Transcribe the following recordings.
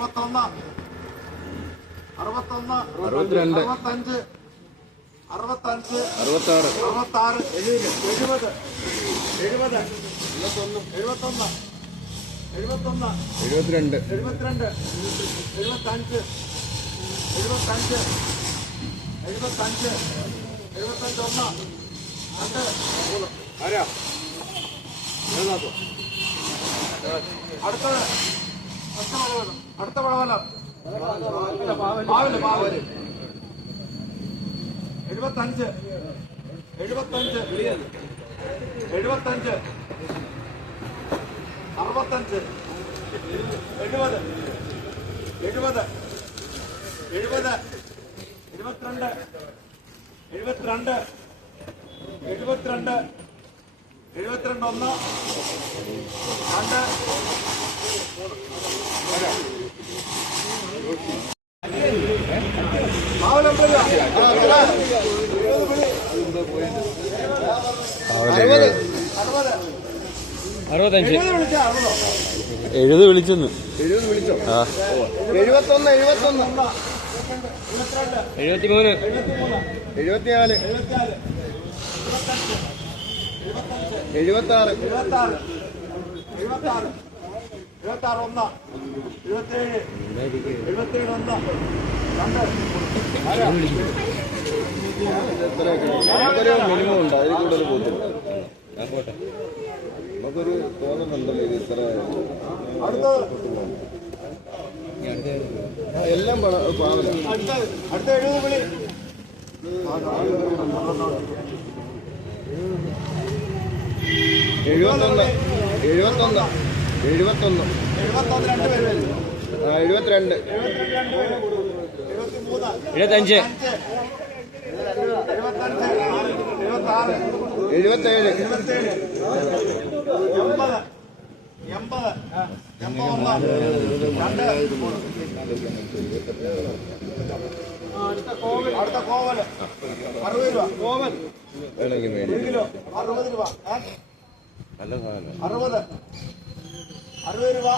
അറുപത്തൊന്ന്. അറുപത്തൊന്ന്. അറുപത്തിരണ്ട്. അറുപത്തഞ്ച്. അറുപത്തഞ്ച്. അറുപത്താറ്. അറുപത്താറ്. എഴുപത്. എഴുപത്. എഴുപത്തൊന്ന്. എഴുപത്തൊന്ന്. എഴുപത്തൊന്ന്. എഴുപത്തിരണ്ട്. എഴുപത്തിരണ്ട്. എഴുപത്തഞ്ച്. എഴുപത്തഞ്ച്. എഴുപത്തഞ്ച്. എഴുപത്തഞ്ചൊന്ന്. രണ്ട്. മൂന്ന് ആരാ? അടുത്തത്. അടുത്ത പഴവലം പാവൽ പാവൽ എഴുപത്തഞ്ച് എഴുപത്തഞ്ച് എഴുപത്തഞ്ച് അറുപത്തഞ്ച് എഴുപത് എഴുപത് എഴുപത് എഴുപത്തിരണ്ട് എഴുപത്തിരണ്ട് എഴുപത്തിരണ്ട് എഴുപത്തിരണ്ട് ഒന്ന് രണ്ട്. അറുപത്തഞ്ച്. എഴുപത് വിളിച്ചെന്ന്. എഴുപത് വിളിച്ചോ? എഴുപത്തൊന്ന് എഴുപത്തൊന്ന്. എഴുപത്തിമൂന്ന്. എഴുപത്തിനാല്. എഴുപത്താറ്. എഴുപത്താറ്. എഴുപത്താറ്. എഴുപത്താറ് ഒന്ന്. എഴുപത്തേഴ്. എഴുപത്തേഴ് ഒന്ന്. രണ്ട്. നമുക്കൊരു മിനിമം ഉണ്ട്? അതിൽ കൂടുതൽ പോകത്തില്ല നമുക്കൊരു തോന്നുന്നുണ്ടല്ലോ ഇത് ഇത്ര എല്ലാം അടുത്ത എഴുപത് വിളി. എഴുപത്തൊന്ന്. എഴുപത്തൊന്ന്. എഴുപത്തൊന്ന്. എഴുപത്തിരണ്ട്. എഴുപത്തഞ്ച്. എഴുപത്തേഴ്. കോവൽ അടുത്ത കോവൽ. അറുപത് രൂപ. കോവൽ. അറുപത് രൂപ. അറുപത്. അറുപത് രൂപ.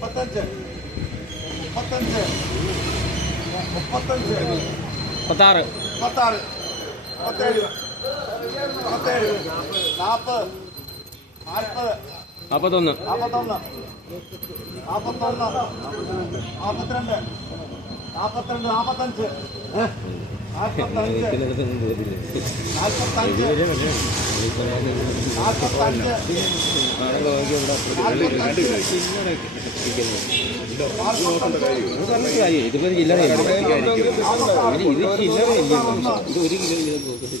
മുപ്പത്തഞ്ച് മുപ്പത്തഞ്ച്. മുപ്പത്തഞ്ച്. മുപ്പത്താറ് മുപ്പത്താറ്. മുപ്പത്തേഴ് മുപ്പത്തേഴ് നാൽപ്പത്. നാൽപ്പത്. നാൽപ്പത്തൊന്ന്. നാൽപ്പത്തൊന്ന്. നാൽപ്പത്തൊന്ന്. നാൽപ്പത്തിരണ്ട്. നാൽപ്പത്തിരണ്ട് നാൽപ്പത്തഞ്ച്. ഇതിപ്പോ ചില്ലറ ഇത് ചില്ലറ ഇത് ഒരു കിലോ വീതം നോക്കുന്നത്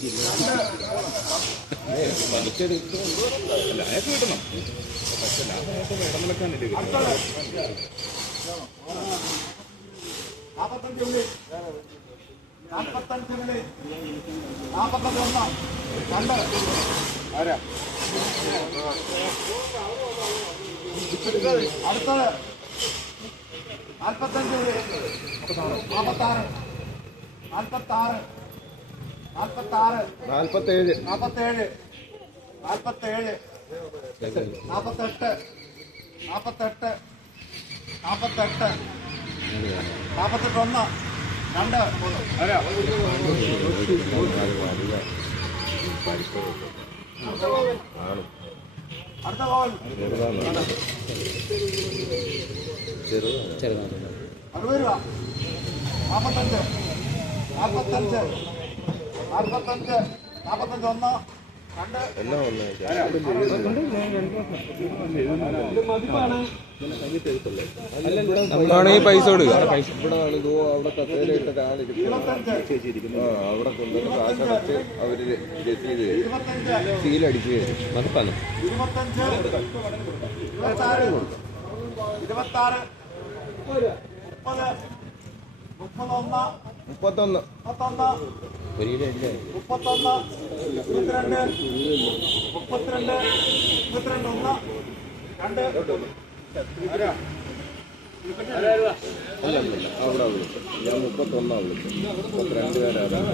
ചില്ലറ നാൽപ്പത്തഞ്ച് ഉള്ളി. നാൽപ്പത്തഞ്ച് ഉള്ളി നാൽപ്പത്തഞ്ച് ഒന്ന് രണ്ട്. ആരാ? അടുത്തത്. നാൽപ്പത്തഞ്ച് നാൽപ്പത്താറ് നാൽപ്പത്താറ് നാൽപ്പത്താറ് നാൽപ്പത്തേഴ് നാൽപ്പത്തേഴ് നാൽപ്പത്തേഴ് നാൽപ്പത്തെട്ട് നാൽപ്പത്തെട്ട് നാൽപ്പത്തെട്ട് നാൽപ്പത്തെട്ട് അറുപത് രൂപ നാൽപ്പത്തഞ്ച് നാൽപ്പത്തഞ്ച് നാൽപ്പത്തഞ്ച് നാൽപ്പത്തഞ്ച് ഒന്ന്. എല്ലാം ഒന്ന് നമ്മളാണെങ്കിൽ പൈസ കൊടുക്കുക. ഇവിടെ ആണ് ഇതോ അവിടെ കത്തേലിട്ട അവിടെ കൊണ്ടുവന്ന് കാശടച്ച് അവർ രസീത് മുപ്പത്തൊന്ന്. മുപ്പത്തൊന്ന്. മുപ്പത്തൊന്ന്. ഒരു കിലോ ഇല്ല മുപ്പത്തൊന്ന് മുപ്പത്തിരണ്ട് മുപ്പത്തിരണ്ട് മുപ്പത്തിരണ്ട് ഒന്ന് രണ്ട്. അല്ല അല്ല അവിടെ വിളിച്ചു ഞാൻ മുപ്പത്തൊന്നാണ് വിളിച്ചത്. മുപ്പത്തിരണ്ട് പേരാണ്